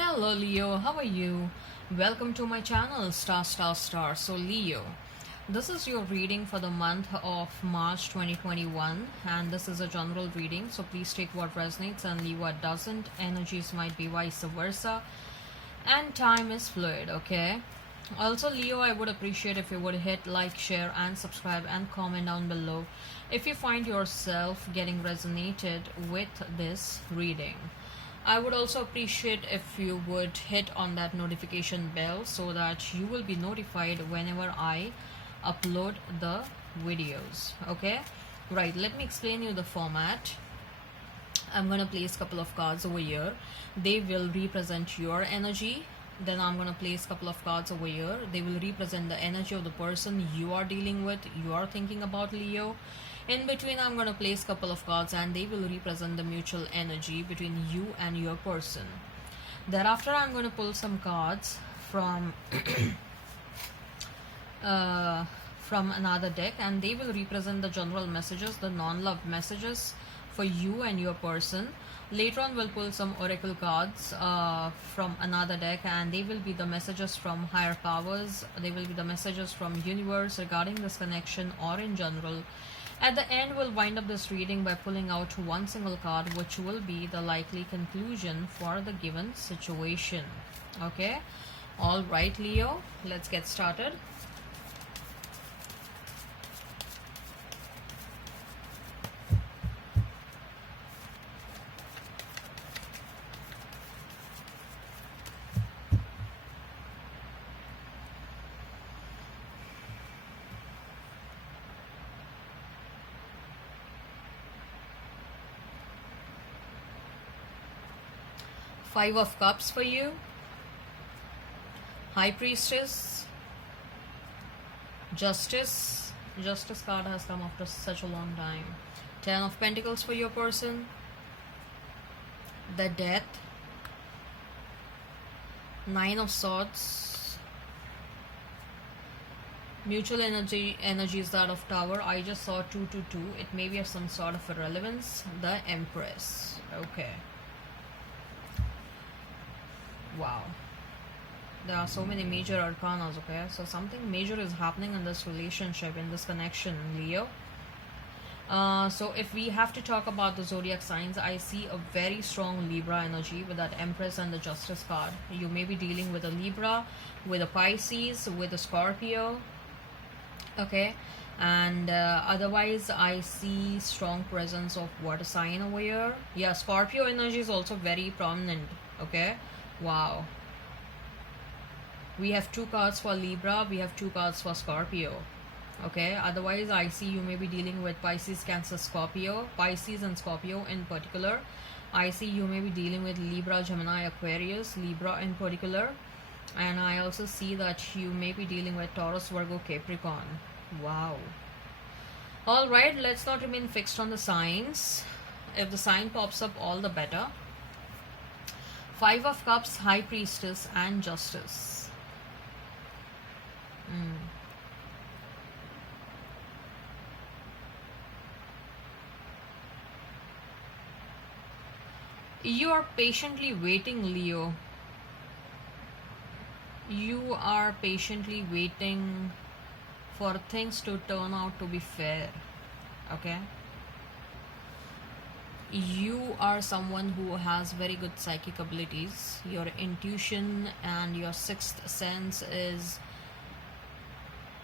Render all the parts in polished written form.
Hello Leo, how are you? Welcome to my channel Star Star Star. So Leo, this is your reading for the month of March 2021 and this is a general reading, so please take what resonates and leave what doesn't. Energies might be vice versa and time is fluid, okay? Also Leo, I would appreciate if you would hit like, share and subscribe and comment down below if you find yourself getting resonated with this reading. I would also appreciate if you would hit on that notification bell so that you will be notified whenever I upload the videos. Okay, right, let me explain you the format. I'm gonna place a couple of cards over here. They will represent your energy. Then I'm gonna place a couple of cards over here. They will represent the energy of the person you are dealing with, you are thinking about, Leo. In between, I'm gonna place a couple of cards and they will represent the mutual energy between you and your person. Thereafter, I'm gonna pull some cards from from another deck and they will represent the general messages, the non-love messages for you and your person. Later on we'll pull some oracle cards from another deck and they will be the messages from higher powers. They will be the messages from universe regarding this connection or in general. At the end we'll wind up this reading by pulling out one single card which will be the likely conclusion for the given situation. Okay, all right Leo, let's get started. Five of Cups for you, High Priestess, Justice. Justice card has come after such a long time. Ten of Pentacles for your person, the Death, Nine of Swords, mutual energy is that of Tower. I just saw 222. It may be of some sort of irrelevance. The Empress. Okay. Wow, there are so many major arcanas. Okay, so something major is happening in this relationship, in this connection, Leo. So if we have to talk about the zodiac signs, I see a very strong Libra energy with that Empress and the Justice card. You may be dealing with a Libra, with a Pisces, with a Scorpio. Okay, and otherwise I see strong presence of water sign over here. Yeah, Scorpio energy is also very prominent. Okay, wow, we have two cards for Libra, we have two cards for Scorpio. Okay, otherwise I see you may be dealing with Pisces, Cancer, Scorpio, Pisces and Scorpio in particular. I see you may be dealing with Libra, Gemini, Aquarius, Libra in particular. And I also see that you may be dealing with Taurus, Virgo, Capricorn. Wow. All right, let's not remain fixed on the signs. If the sign pops up, all the better. Five of Cups, High Priestess and Justice. You are patiently waiting, Leo. You are patiently waiting for things to turn out to be fair. Okay, you are someone who has very good psychic abilities. Your intuition and your sixth sense is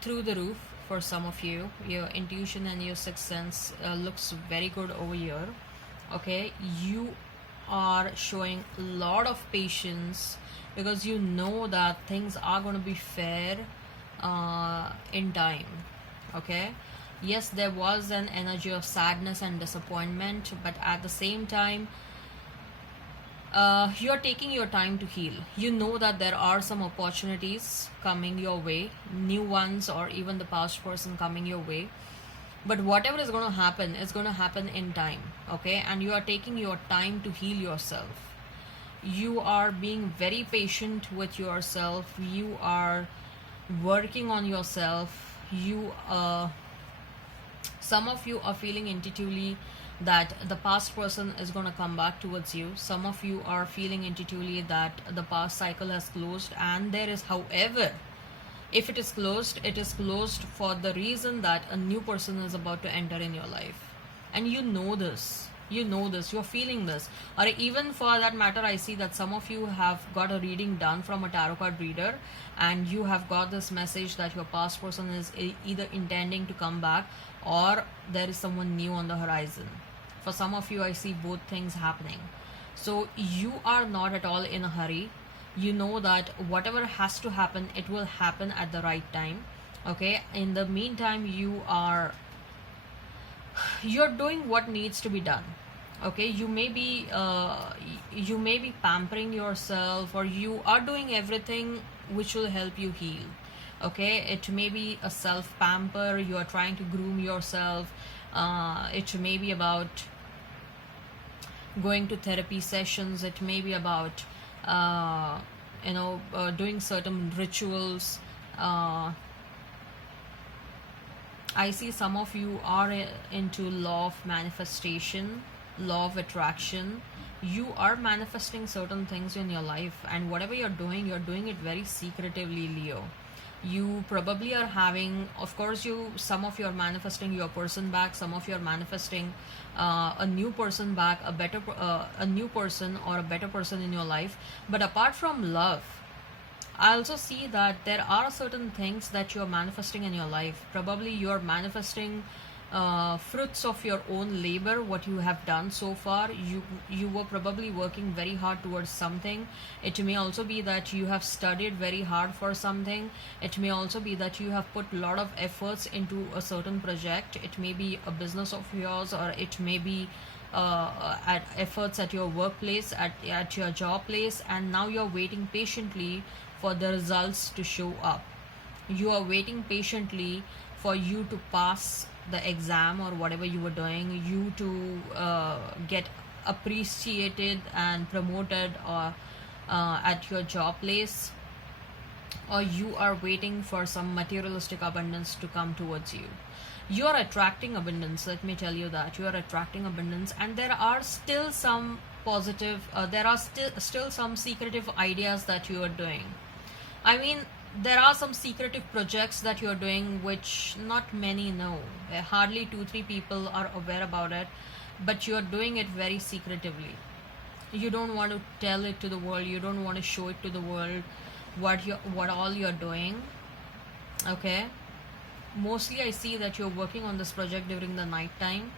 through the roof for some of you. Your intuition and your sixth sense looks very good over here. Okay, you are showing a lot of patience because you know that things are going to be fair in time. Okay, yes, there was an energy of sadness and disappointment, but at the same time you're taking your time to heal. You know that there are some opportunities coming your way, new ones or even the past person coming your way, but whatever is going to happen is going to happen in time. Okay, and you are taking your time to heal yourself. You are being very patient with yourself. You are working on yourself. You some of you are feeling intuitively that the past person is going to come back towards you. Some of you are feeling intuitively that the past cycle has closed, and there is, however, if it is closed for the reason that a new person is about to enter in your life. And you know this. You're feeling this. Or even for that matter, I see that some of you have got a reading done from a tarot card reader, and you have got this message that your past person is either intending to come back, or there is someone new on the horizon. For some of you, I see both things happening. So you are not at all in a hurry. You know that whatever has to happen, it will happen at the right time. Okay, in the meantime, you're doing what needs to be done. Okay, you may be pampering yourself, or you are doing everything which will help you heal. Okay, it may be a self pamper, you are trying to groom yourself. It may be about going to therapy sessions. It may be about doing certain rituals. I see some of you are into law of manifestation, law of attraction. You are manifesting certain things in your life, and whatever you're doing it very secretively, Leo. You probably are having, of course, some of you are manifesting your person back, some of you are manifesting a new person back, a new person or a better person in your life. But apart from love, I also see that there are certain things that you are manifesting in your life. Probably you are manifesting fruits of your own labor, what you have done so far. You were probably working very hard towards something. It may also be that you have studied very hard for something. It may also be that you have put a lot of efforts into a certain project. It may be a business of yours, or it may be at efforts at your workplace, at your job place, and now you're waiting patiently for the results to show up. You are waiting patiently for you to pass the exam or whatever you were doing, you to get appreciated and promoted, or at your job place, or you are waiting for some materialistic abundance to come towards you. You are attracting abundance, let me tell you that. You are attracting abundance, and there are still some still some secretive ideas that you are doing. I mean, there are some secretive projects that you're doing which not many know. Hardly 2-3 people are aware about it, but you're doing it very secretively. You don't want to tell it to the world. You don't want to show it to the world what all you're doing. Okay, mostly I see that you're working on this project during the night time.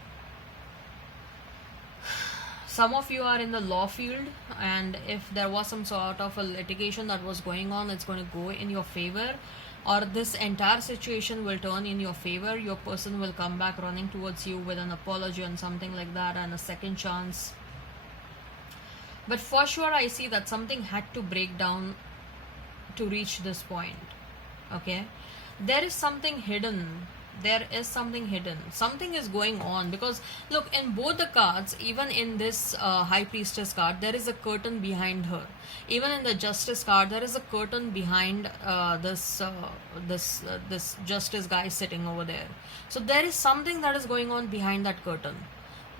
Some of you are in the law field, and if there was some sort of a litigation that was going on, it's going to go in your favor, or this entire situation will turn in your favor. Your person will come back running towards you with an apology and something like that, and a second chance. But for sure, I see that something had to break down to reach this point. Okay, there is something hidden. Something is going on, because look, in both the cards, even in this high priestess card, there is a curtain behind her. Even in the justice card, there is a curtain behind this justice guy sitting over there. So there is something that is going on behind that curtain.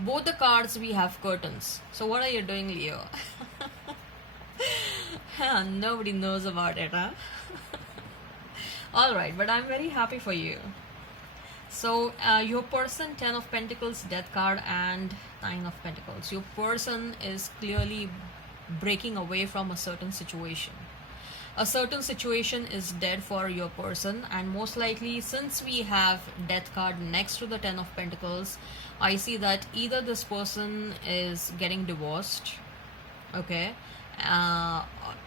Both the cards, we have curtains. So what are you doing, Leo? Nobody knows about it, huh? All right, but I'm very happy for you. So your person, 10 of Pentacles, Death card, and 9 of Pentacles. Your person is clearly breaking away from a certain situation. A certain situation is dead for your person, and most likely, since we have Death card next to the 10 of Pentacles, I see that either this person is getting divorced, okay,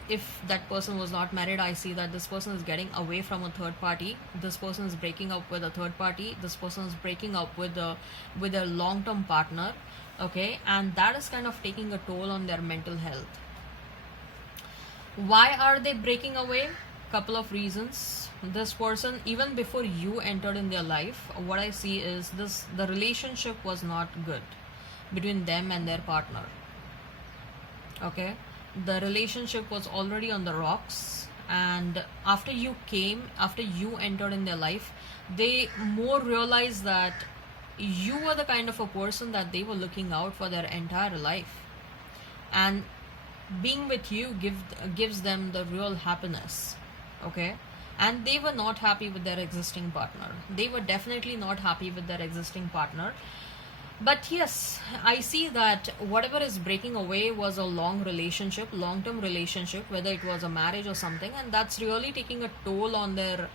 if that person was not married, I see that this person is getting away from a third party. This person is breaking up with a third party. This person is breaking up with a long-term partner, okay, and that is kind of taking a toll on their mental health. Why are they breaking away? Couple of reasons. This person, even before you entered in their life, what I see is the relationship was not good between them and their partner. Okay, the relationship was already on the rocks, and after you entered in their life, they more realized that you were the kind of a person that they were looking out for their entire life, and being with you gives them the real happiness. Okay, and they were not happy with their existing partner. They were definitely not happy with their existing partner. But yes, I see that whatever is breaking away was a long term relationship, whether it was a marriage or something, and that's really taking a toll on their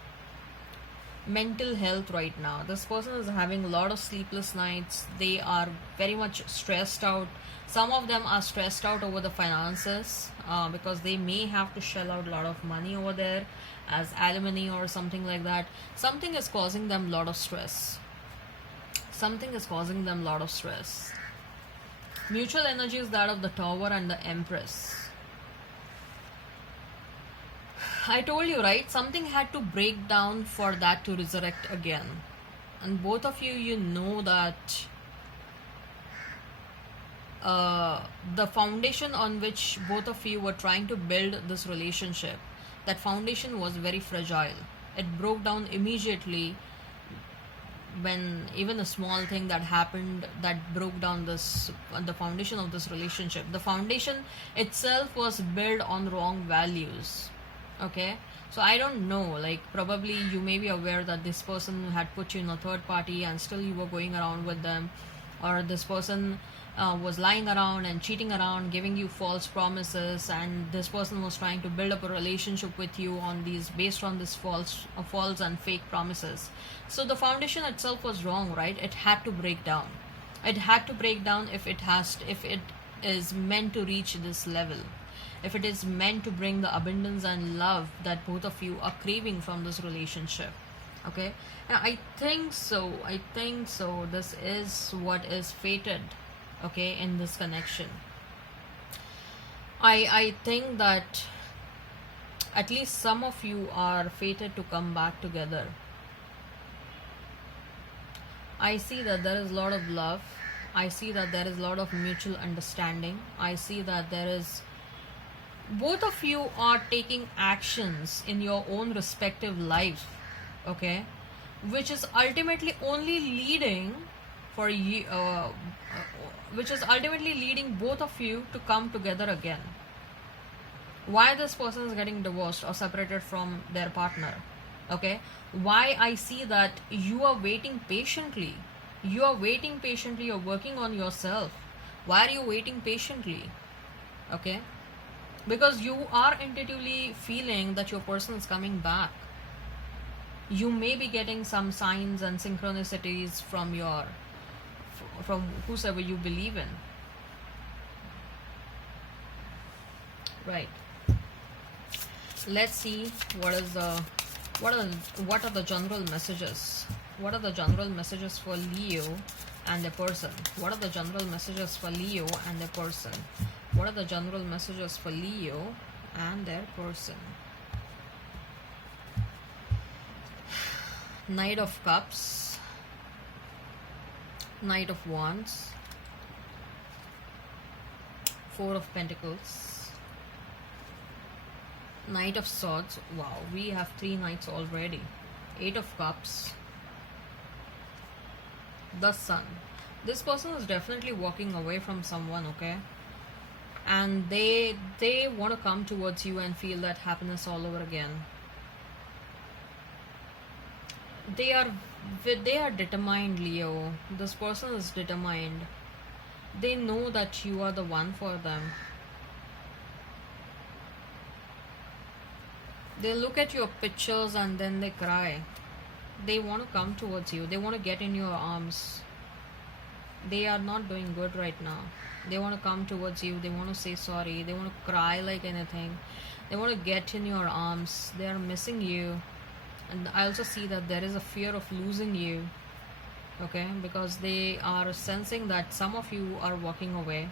mental health right now. This person is having a lot of sleepless nights. They are very much stressed out. Some of them are stressed out over the finances, because they may have to shell out a lot of money over there as alimony or something like that. Something is causing them a lot of stress. Something is causing them a lot of stress. Mutual energy is that of the Tower and the Empress. I told you, right? Something had to break down for that to resurrect again. And both of you, you know that the foundation on which both of you were trying to build this relationship, that foundation was very fragile. It broke down immediately when even a small thing that happened that broke down the foundation of this relationship. The foundation itself was built on wrong values. Okay, so I don't know, like probably you may be aware that this person had put you in a third party and still you were going around with them, or this person was lying around and cheating around, giving you false promises, and this person was trying to build up a relationship with you on these based on this false and fake promises. So the foundation itself was wrong, right? It had to break down. It had to break down if it is meant to reach this level, if it is meant to bring the abundance and love that both of you are craving from this relationship. Okay, and I think so this is what is fated, okay, in this connection. I think that at least some of you are fated to come back together. I see that there is a lot of love. I see that there is a lot of mutual understanding. I see that there is, both of you are taking actions in your own respective life, okay, which is ultimately only leading for you, which is ultimately leading both of you to come together again. Why this person is getting divorced or separated from their partner? Okay, why I see that you are waiting patiently. You're working on yourself. Why are you waiting patiently? Okay, because you are intuitively feeling that your person is coming back. You may be getting some signs and synchronicities from whosoever you believe in, right? Let's see what are the general messages. What are the general messages for Leo and the person? What are the general messages for Leo and the person? What are the general messages for Leo and their person? Knight of Cups, Knight of Wands, Four of Pentacles, Knight of Swords. Wow, we have 3 knights already. 8 of Cups, the Sun. This person is definitely walking away from someone, okay? And they want to come towards you and feel that happiness all over again. They are determined, Leo. This person is determined. They know that you are the one for them. They look at your pictures and then they cry. They want to come towards you. They want to get in your arms. They are not doing good right now. They want to come towards you. They want to say sorry. They want to cry like anything. They want to get in your arms. They are missing you. And I also see that there is a fear of losing you. Okay, because they are sensing that some of you are walking away.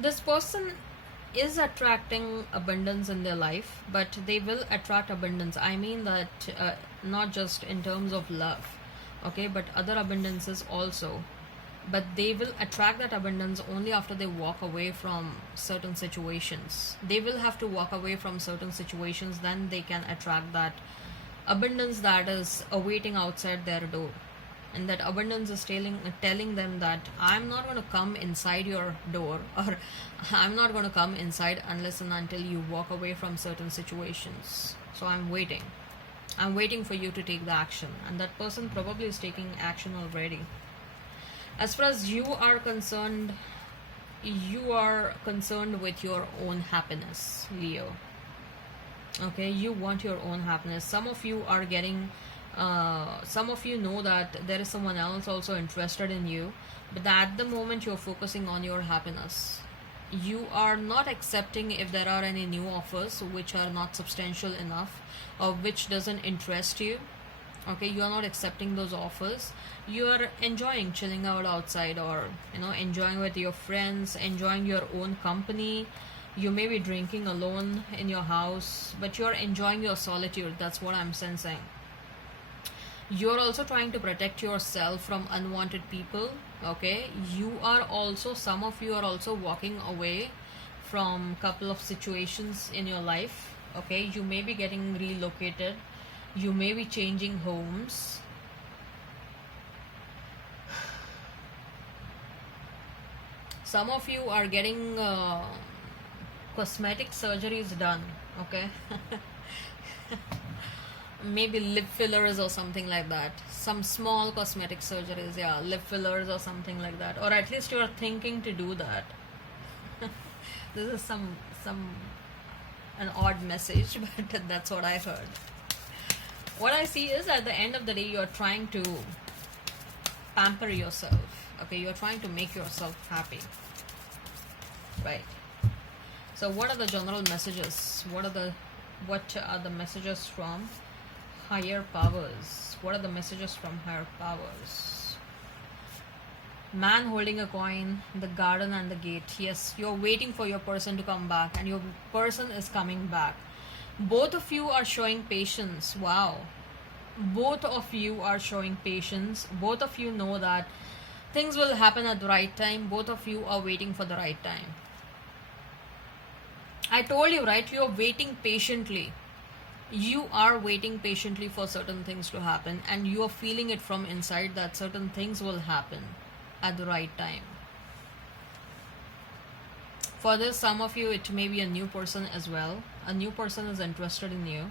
This person is attracting abundance in their life, but they will attract abundance. I mean that not just in terms of love, okay, but other abundances also. But they will attract that abundance only after they walk away from certain situations. They will have to walk away from certain situations, then they can attract that abundance that is awaiting outside their door, and that abundance is telling them that I'm not going to come inside your door, or I'm not going to come inside unless and until you walk away from certain situations. So I'm waiting for you to take the action, and that person probably is taking action already. As far as you are concerned, you are concerned with your own happiness, Leo. Okay, you want your own happiness. Some of you are getting some of you know that there is someone else also interested in you, but at the moment you're focusing on your happiness. You are not accepting if there are any new offers which are not substantial enough or which doesn't interest you. Okay, you are not accepting those offers. You are enjoying chilling out outside, or enjoying with your friends, enjoying your own company. You may be drinking alone in your house, but you're enjoying your solitude. That's what I'm sensing. You're also trying to protect yourself from unwanted people. Okay, some of you are also walking away from couple of situations in your life. Okay, you may be getting relocated, you may be changing homes. Some of you are getting cosmetic surgeries done. Okay. Maybe lip fillers or something like that, some small cosmetic surgeries, yeah, lip fillers or something like that, or at least you are thinking to do that. This is some an odd message, but that's what I heard. What I see is, at the end of the day, you are trying to pamper yourself. Okay, you are trying to make yourself happy, right? So what are the general messages? What are the messages from higher powers? What are the messages from higher powers? Man holding a coin, the garden and the gate. Yes, you're waiting for your person to come back, and your person is coming back. Both of you are showing patience. Wow. Both of you are showing patience. Both of you know that things will happen at the right time. Both of you are waiting for the right time. I told you, right? You're waiting patiently. You are waiting patiently for certain things to happen, and you are feeling it from inside that certain things will happen at the right time. For this, some of you, it may be a new person as well. A new person is interested in you,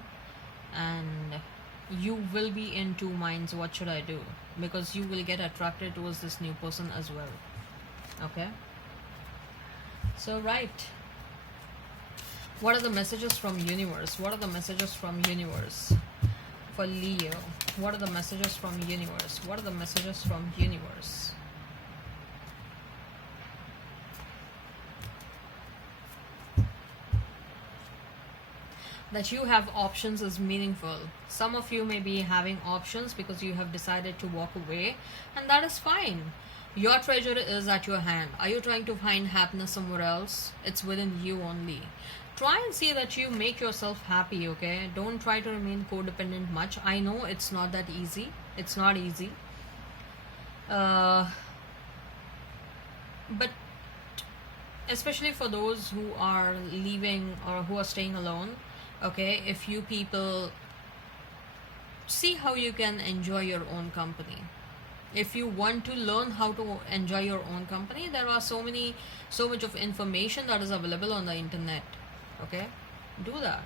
and you will be in two minds. What should I do? Because you will get attracted towards this new person as well. Okay? So, right. What are the messages from universe? What are the messages from universe for Leo? What are the messages from universe? What are the messages from universe? That you have options is meaningful. Some of you may be having options because you have decided to walk away, and that is fine. Your treasure is at your hand. Are you trying to find happiness somewhere else? It's within you only. Try and see that you make yourself happy, okay? Don't try to remain codependent much. I know it's not that easy. It's not easy. But especially for those who are leaving or who are staying alone, okay? If you people see how you can enjoy your own company. If you want to learn how to enjoy your own company, there are so much of information that is available on the internet. Okay, do that.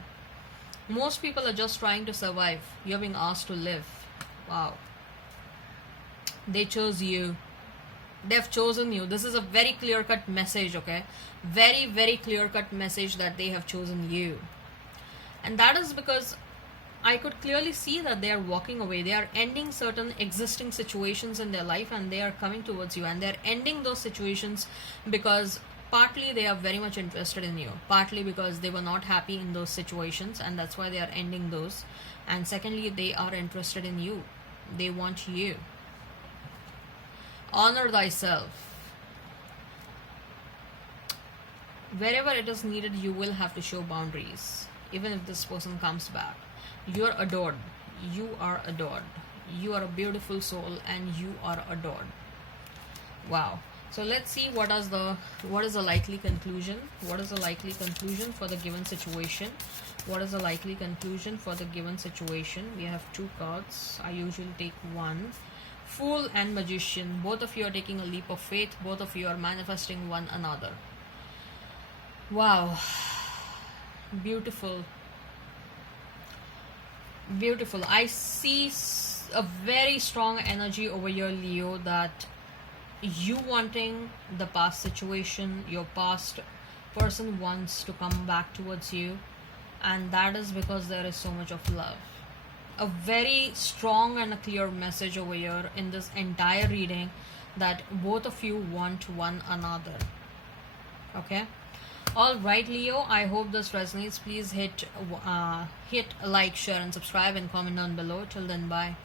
Most people are just trying to survive. You're being asked to live. Wow. They chose you. They've chosen you. This is a very clear-cut message, okay? Very, very clear-cut message that they have chosen you. And that is because I could clearly see that they are walking away. They are ending certain existing situations in their life, and they are coming towards you. And they're ending those situations because partly they are very much interested in you, partly because they were not happy in those situations, and that's why they are ending those. And secondly, they are interested in you. They want you. Honor thyself. Wherever it is needed, you will have to show boundaries. Even if this person comes back, you're adored. You are adored. You are a beautiful soul, and you are adored. Wow. So let's see what is the likely conclusion. What is the likely conclusion for the given situation? What is the likely conclusion for the given situation? We have two cards. I usually take one. Fool and Magician. Both of you are taking a leap of faith. Both of you are manifesting one another. Wow. Beautiful. Beautiful. I see a very strong energy over your Leo, that you wanting the past situation, your past person wants to come back towards you, and that is because there is so much of love. A very strong and a clear message over here in this entire reading, that both of you want one another. Okay. All right, Leo, I hope this resonates. Please hit like, share and subscribe, and comment down below. Till then, bye.